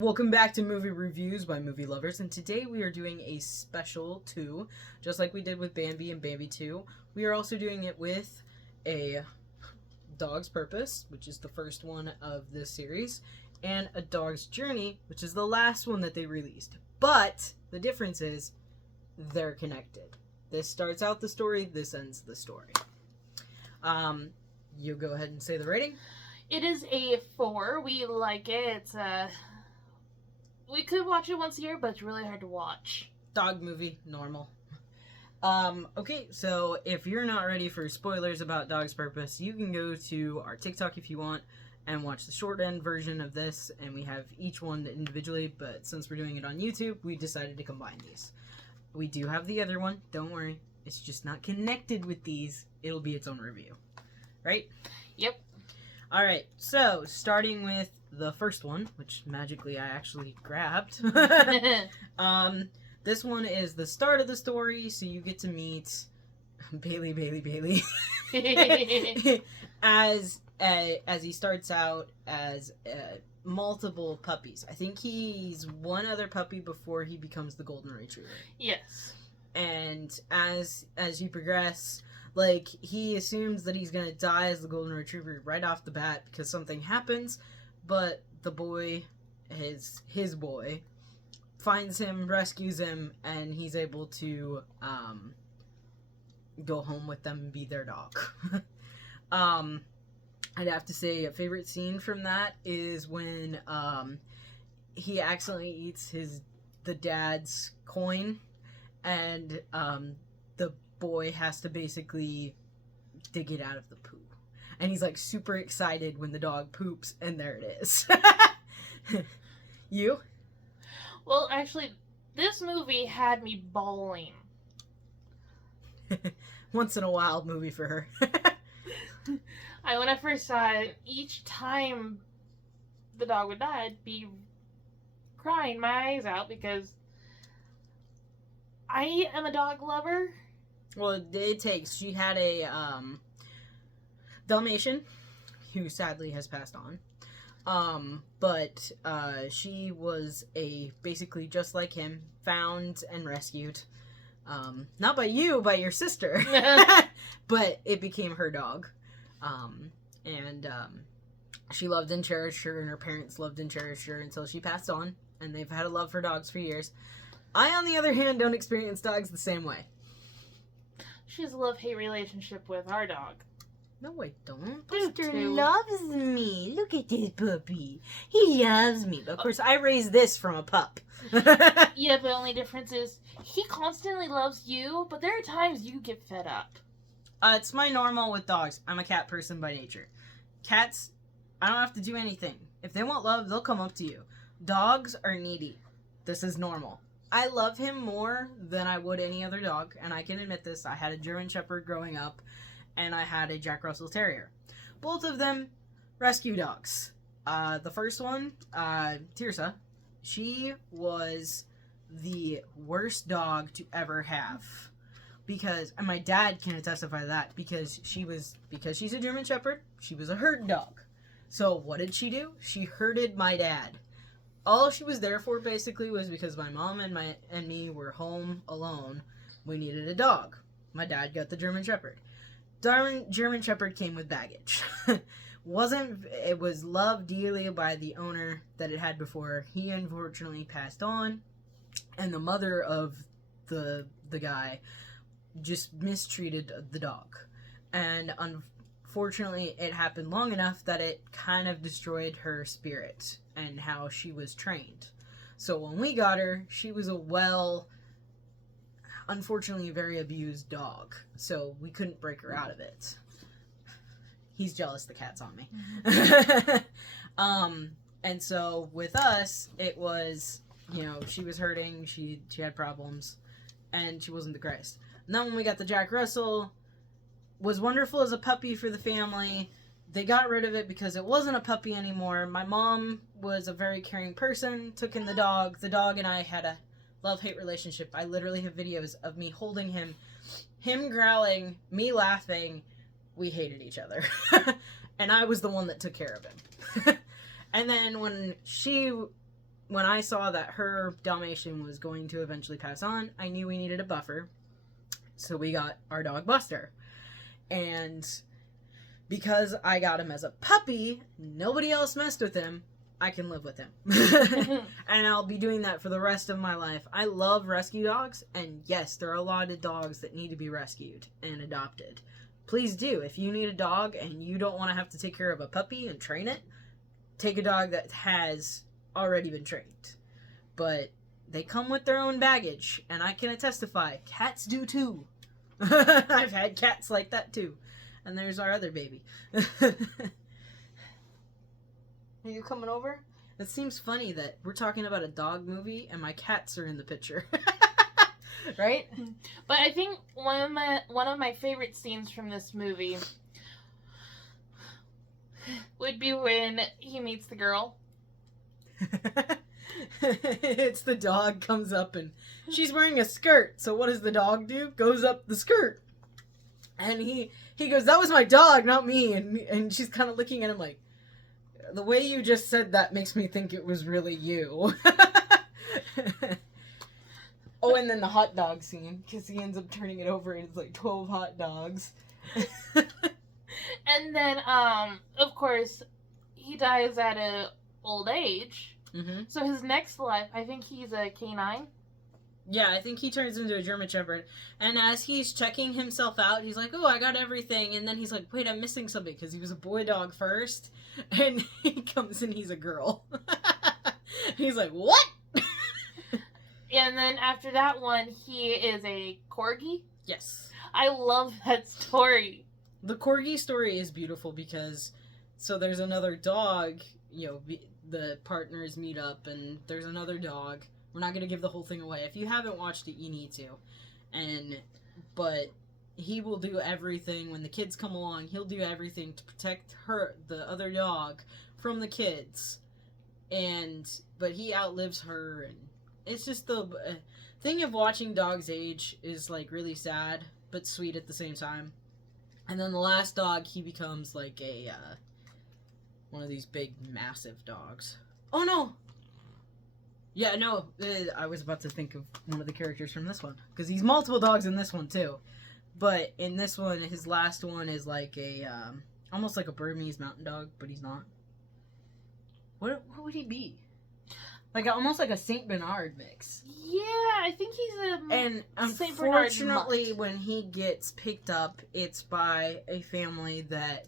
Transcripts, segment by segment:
Welcome back to Movie Reviews by Movie Lovers, and today we are doing a special 2, just like we did with Bambi and Bambi 2. We are also doing it with A Dog's Purpose, which is the first one of this series, and A Dog's Journey, which is the last one that they released. But the difference is they're connected. This starts out the story, this ends the story. You go ahead and say the rating. It is a 4. We like it. It's we could watch it once a year, but it's really hard to watch. Dog movie, normal. Okay, so if you're not ready for spoilers about Dog's Purpose, you can go to our TikTok if you want and watch the short end version of this, and we have each one individually, but since we're doing it on YouTube, we decided to combine these. We do have the other one, don't worry. It's just not connected with these. It'll be its own review. Right? Yep. Alright, so starting with the first one, which magically I actually grabbed. This one is the start of the story, so you get to meet Bailey as he starts out as multiple puppies. I think he's one other puppy before he becomes the golden retriever. Yes. And as you progress, like, he assumes that he's gonna die as the golden retriever right off the bat because something happens, but the boy, his boy, finds him, rescues him, and he's able to go home with them and be their dog. I'd have to say a favorite scene from that is when he accidentally eats the dad's coin, and the boy has to basically dig it out of the poo. And he's like super excited when the dog poops, and there it is. You? Well, actually, this movie had me bawling. Once in a while movie for her. When I first saw it, each time the dog would die, I'd be crying my eyes out because I am a dog lover. Well, it takes. She had a Dalmatian, who sadly has passed on. But she was basically just like him, found and rescued. Not by you, by your sister. But it became her dog. She loved and cherished her, and her parents loved and cherished her until she passed on, and they've had a love for dogs for years. I, on the other hand, don't experience dogs the same way. She has a love-hate relationship with our dog. No, I don't. Buster loves me. Look at this puppy. He loves me. But of course, I raised this from a pup. Yeah, but the only difference is he constantly loves you, but there are times you get fed up. It's my normal with dogs. I'm a cat person by nature. Cats, I don't have to do anything. If they want love, they'll come up to you. Dogs are needy. This is normal. I love him more than I would any other dog, and I can admit this. I had a German Shepherd growing up, and I had a Jack Russell Terrier. Both of them rescue dogs. The first one, Tirsa, she was the worst dog to ever have. And my dad can testify to that, because she's a German Shepherd, she was a herd dog. So what did she do? She herded my dad. All she was there for, basically, was because my mom and me were home alone. We needed a dog. My dad got the German Shepherd. German Shepherd came with baggage. It was loved dearly by the owner that it had before. He unfortunately passed on, and the mother of the guy just mistreated the dog. And unfortunately, it happened long enough that it kind of destroyed her spirit and how she was trained. So when we got her, she was unfortunately, very abused dog. So we couldn't break her out of it. He's jealous the cat's on me. And so with us, it was, she was hurting, she had problems, and she wasn't the greatest. And then when we got the Jack Russell, was wonderful as a puppy for the family. They got rid of it because it wasn't a puppy anymore. My mom was a very caring person, took in the dog. The dog and I had a love-hate relationship. I literally have videos of me holding him growling, me laughing. We hated each other. And I was the one that took care of him. And then when she when I saw that her Dalmatian was going to eventually pass on, I knew we needed a buffer. So we got our dog Buster. And because I got him as a puppy, nobody else messed with him. I can live with him. And I'll be doing that for the rest of my life. I love rescue dogs, and yes, there are a lot of dogs that need to be rescued and adopted. Please do. If you need a dog and you don't want to have to take care of a puppy and train it, take a dog that has already been trained. But they come with their own baggage, and I can testify, cats do too. I've had cats like that too. And there's our other baby. Are you coming over? It seems funny that we're talking about a dog movie and my cats are in the picture. Right? But I think one of my favorite scenes from this movie would be when he meets the girl. It's the dog comes up and she's wearing a skirt. So what does the dog do? Goes up the skirt. And he goes, "That was my dog, not me." And she's kind of looking at him like, "The way you just said that makes me think it was really you." Oh, and then the hot dog scene, because he ends up turning it over and it's like 12 hot dogs. And then, of course, he dies at a old age. Mm-hmm. So his next life, I think he's a canine. Yeah, I think he turns into a German Shepherd. And as he's checking himself out, he's like, "Oh, I got everything." And then he's like, "Wait, I'm missing something," because he was a boy dog first. And he comes and he's a girl. He's like, "What?" And then after that one, he is a corgi. Yes. I love that story. The corgi story is beautiful because, so there's another dog, the partners meet up and there's another dog. We're not going to give the whole thing away. If you haven't watched it, you need to. But he will do everything when the kids come along. He'll do everything to protect the other dog, from the kids. But he outlives her, and it's just the thing of watching dogs age is like really sad but sweet at the same time. And then the last dog, he becomes like a one of these big massive dogs. Oh no. Yeah, no, I was about to think of one of the characters from this one, because he's multiple dogs in this one too. But in this one, his last one is like a almost like a Burmese mountain dog, but he's not. What would he be? Like almost like a Saint Bernard mix. Yeah, I think he's a And Saint Bernard unfortunately, mutt. when he gets picked up, it's by a family that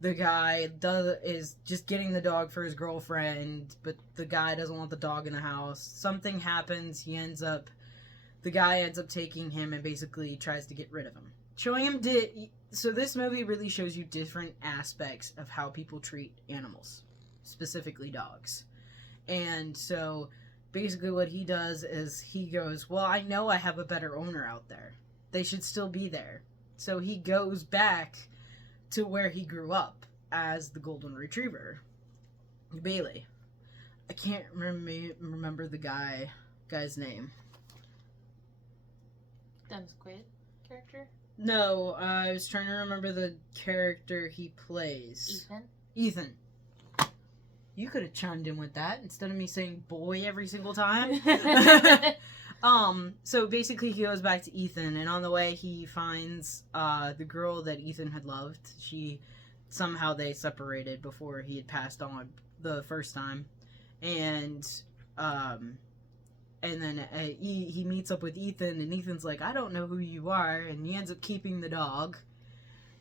the guy is just getting the dog for his girlfriend, but the guy doesn't want the dog in the house. Something happens. The guy ends up taking him and basically tries to get rid of him. Showing him so this movie really shows you different aspects of how people treat animals, specifically dogs. And so basically what he does is he goes, "Well, I know I have a better owner out there. They should still be there." So he goes back to where he grew up as the golden retriever, Bailey. I can't remember the guy's name. Dennis Quaid character? No, I was trying to remember the character he plays. Ethan. You could have chimed in with that instead of me saying boy every single time. So basically he goes back to Ethan, and on the way he finds the girl that Ethan had loved. Somehow they separated before he had passed on the first time. And then he meets up with Ethan, and Ethan's like, "I don't know who you are," and he ends up keeping the dog.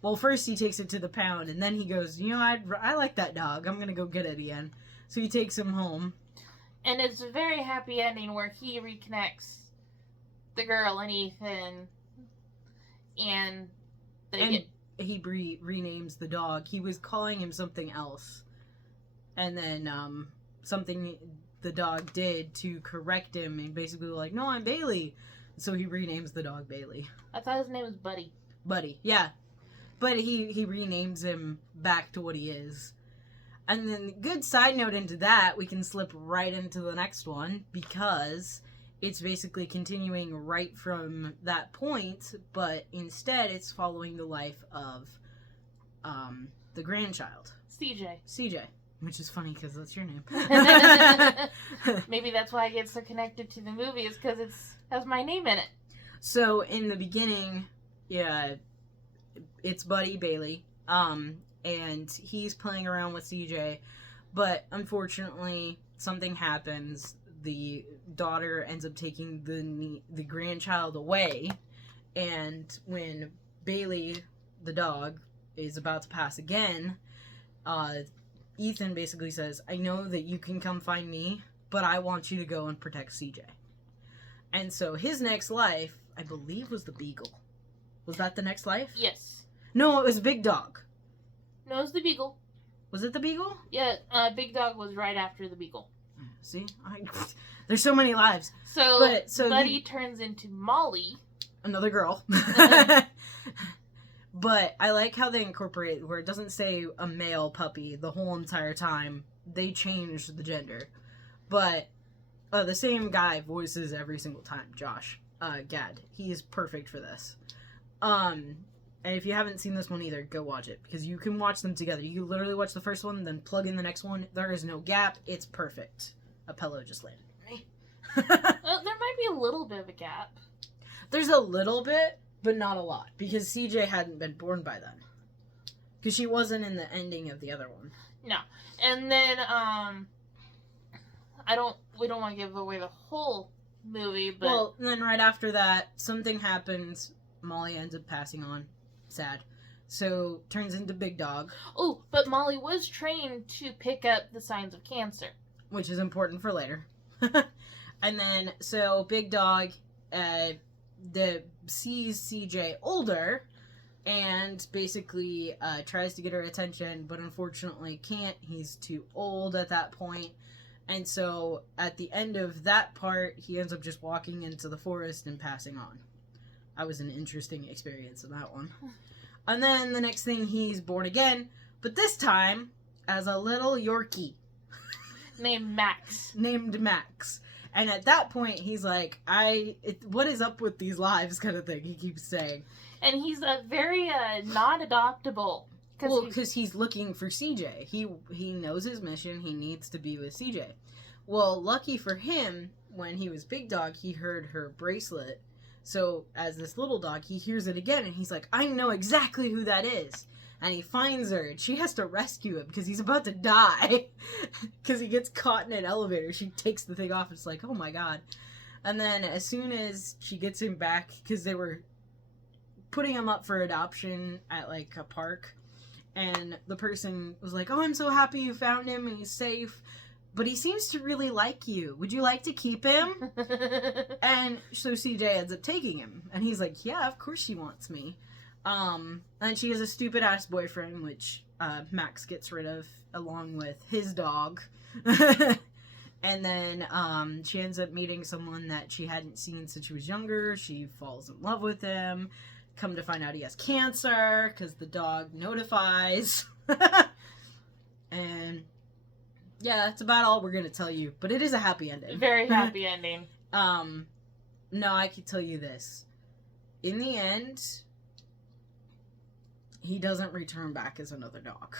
Well, first he takes it to the pound, and then he goes, I like that dog. I'm going to go get it again. So he takes him home. And it's a very happy ending where he reconnects the girl and Ethan, and he renames the dog. He was calling him something else. And then something the dog did to correct him, and basically like, "No, I'm Bailey." So he renames the dog Bailey. I thought his name was Buddy. Buddy, yeah. But he renames him back to what he is. And then, good side note into that, we can slip right into the next one, because it's basically continuing right from that point, but instead it's following the life of the grandchild. CJ. CJ. which is funny because that's your name. Maybe that's why I get so connected to the movie, is because it has my name in it. So in the beginning, yeah, it's Buddy Bailey, and he's playing around with CJ, but unfortunately something happens. The daughter ends up taking the grandchild away, and when Bailey, the dog, is about to pass again, Ethan basically says, I know that you can come find me, but I want you to go and protect CJ. And so his next life, I believe, was the Beagle. Was that the next life? Yes. No, it was Big Dog. No, it's the Beagle. Was it the Beagle? Yeah, Big Dog was right after the Beagle. See? There's so many lives. So Buddy turns into Molly. Another girl. But I like how they incorporate where it doesn't say a male puppy the whole entire time. They change the gender. But the same guy voices every single time, Josh Gad. He is perfect for this. And if you haven't seen this one either, go watch it, because you can watch them together. You can literally watch the first one, then plug in the next one. There is no gap. It's perfect. A pillow just landed, right? There might be a little bit of a gap. There's a little bit, but not a lot, because CJ hadn't been born by then. Because she wasn't in the ending of the other one. No. And then, we don't want to give away the whole movie, but... Well, then right after that, something happens. Molly ends up passing on. Sad. So, turns into Big Dog. Oh, but Molly was trained to pick up the signs of cancer. Which is important for later. And then, so, Big Dog sees CJ older and basically tries to get her attention, but unfortunately can't. He's too old at that point. And so, at the end of that part, he ends up just walking into the forest and passing on. That was an interesting experience in that one. And then the next thing, he's born again, but this time as a little Yorkie. Named Max. And at that point, he's like, what is up with these lives kind of thing, he keeps saying. And he's a very not adoptable. Because he's looking for CJ. He knows his mission. He needs to be with CJ. Well, lucky for him, when he was Big Dog, he heard her bracelet. So, as this little dog, he hears it again, and he's like, I know exactly who that is. And he finds her, and she has to rescue him, because he's about to die. Because he gets caught in an elevator. She takes the thing off, and it's like, oh my god. And then, as soon as she gets him back, because they were putting him up for adoption at, like, a park, and the person was like, oh, I'm so happy you found him, and he's safe. But he seems to really like you. Would you like to keep him? And so CJ ends up taking him. And he's like, yeah, of course she wants me. And she has a stupid-ass boyfriend, which Max gets rid of, along with his dog. And then she ends up meeting someone that she hadn't seen since she was younger. She falls in love with him. Come to find out he has cancer, because the dog notifies. And... yeah, that's about all we're gonna tell you. But it is a happy ending. Very happy ending. No, I can tell you this. In the end, he doesn't return back as another dog.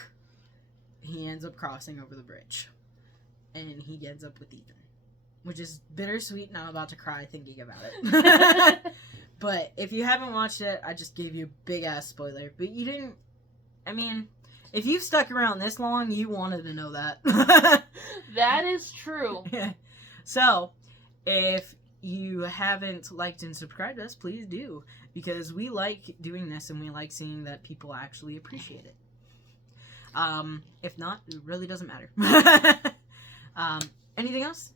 He ends up crossing over the bridge. And he ends up with Ethan. Which is bittersweet, and I'm about to cry thinking about it. But if you haven't watched it, I just gave you a big-ass spoiler. But you didn't... I mean... if you've stuck around this long, you wanted to know that. That is true. So, if you haven't liked and subscribed to us, please do. Because we like doing this, and we like seeing that people actually appreciate it. If not, it really doesn't matter. Anything else?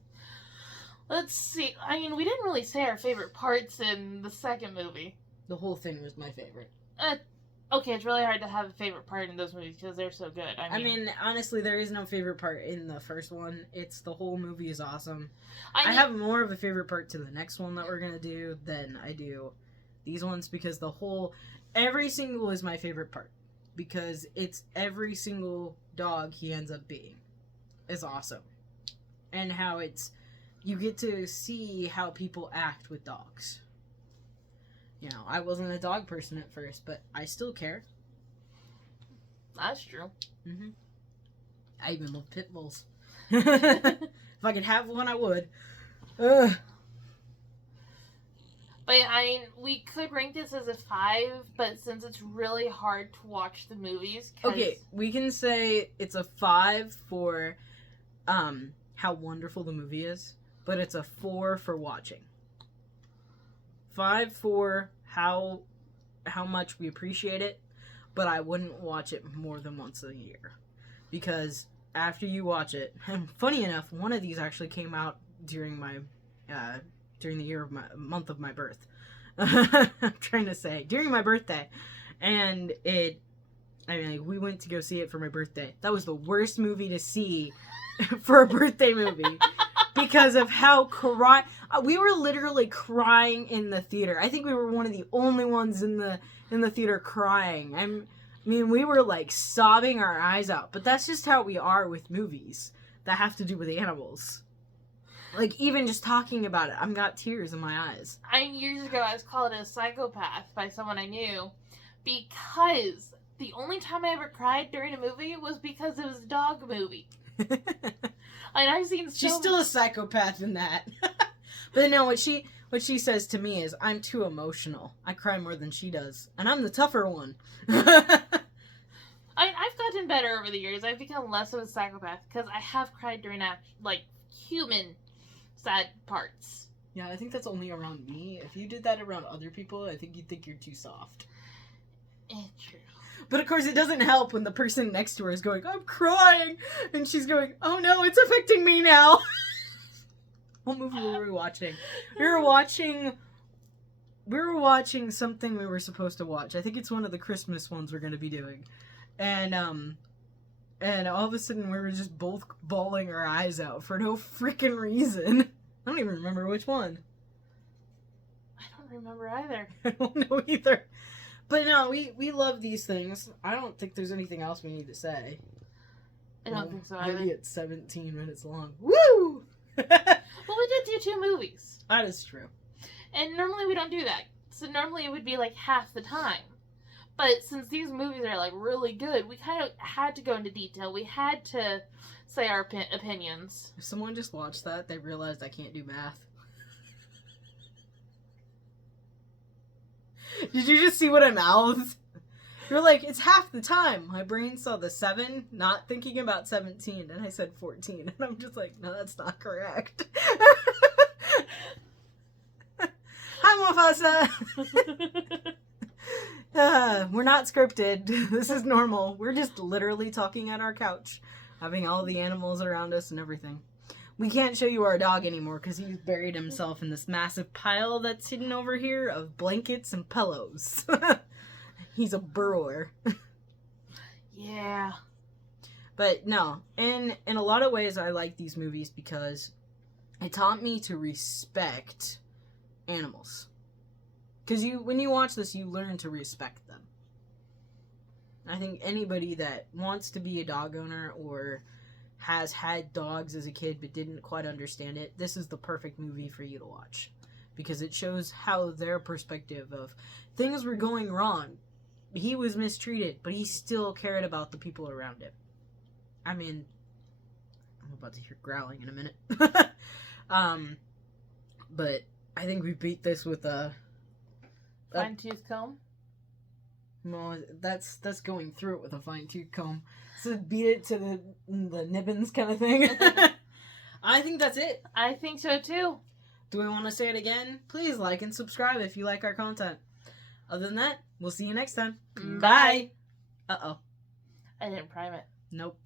Let's see. I mean, we didn't really say our favorite parts in the second movie. The whole thing was my favorite. Okay, it's really hard to have a favorite part in those movies because they're so good. I mean, honestly, there is no favorite part in the first one. It's the whole movie is awesome. I have more of a favorite part to the next one that we're going to do than I do these ones, because every single is my favorite part. Because it's every single dog he ends up being is awesome. And how you get to see how people act with dogs. You know, I wasn't a dog person at first, but I still care. That's true. Mm-hmm. I even love pit bulls. If I could have one, I would. Ugh. But I mean, we could rank this as a 5, but since it's really hard to watch the movies, Okay, we can say it's a 5 for how wonderful the movie is, but it's a 4 for watching. 5 for how much we appreciate it, but I wouldn't watch it more than once a year. Because after you watch it, and funny enough, one of these actually came out during my during the year of my month of my birth. I'm trying to say during my birthday, and we went to go see it for my birthday. That was the worst movie to see for a birthday movie because of how we were literally crying in the theater. I think we were one of the only ones in the theater crying. I mean, we were like sobbing our eyes out, but that's just how we are with movies that have to do with animals. Like, even just talking about it, I've got tears in my eyes. Years ago, I was called a psychopath by someone I knew because the only time I ever cried during a movie was because it was a dog movie. And I've seen She's still a psychopath in that. But no, what she says to me is, I'm too emotional. I cry more than she does. And I'm the tougher one. I've gotten better over the years. I've become less of a psychopath because I have cried during human sad parts. Yeah, I think that's only around me. If you did that around other people, I think you'd think you're too soft. True. But of course, it doesn't help when the person next to her is going, I'm crying! And she's going, oh no, it's affecting me now! What movie were we watching? We were watching something we were supposed to watch. I think it's one of the Christmas ones we're going to be doing. And all of a sudden we were just both bawling our eyes out for no freaking reason. I don't even remember which one. I don't remember either. I don't know either. But no, we love these things. I don't think there's anything else we need to say. I don't think so either. Maybe it's 17 minutes long. Woo! Well, we did do 2 movies. That is true. And normally we don't do that. So normally it would be like half the time. But since these movies are like really good, we kind of had to go into detail. We had to say our opinions. If someone just watched that, they realized I can't do math. Did you just see what I mouthed? You're like, it's half the time. My brain saw the 7, not thinking about 17, and I said 14. And I'm just like, no, that's not correct. Hi, Mufasa! We're not scripted. This is normal. We're just literally talking at our couch, having all the animals around us and everything. We can't show you our dog anymore because he's buried himself in this massive pile that's hidden over here of blankets and pillows. He's a burrower. Yeah. But no, in a lot of ways I like these movies because it taught me to respect animals. Because when you watch this, you learn to respect them. I think anybody that wants to be a dog owner or has had dogs as a kid but didn't quite understand it, this is the perfect movie for you to watch. Because it shows how their perspective of things were going wrong. He was mistreated, but he still cared about the people around him. I mean, I'm about to hear growling in a minute. But I think we beat this with a fine-tooth comb? Well, that's going through it with a fine-tooth comb. So beat it to the nibbins kind of thing. I think that's it. I think so too. Do we want to say it again? Please like and subscribe if you like our content. Other than that, we'll see you next time. Bye. Uh-oh. I didn't prime it. Nope.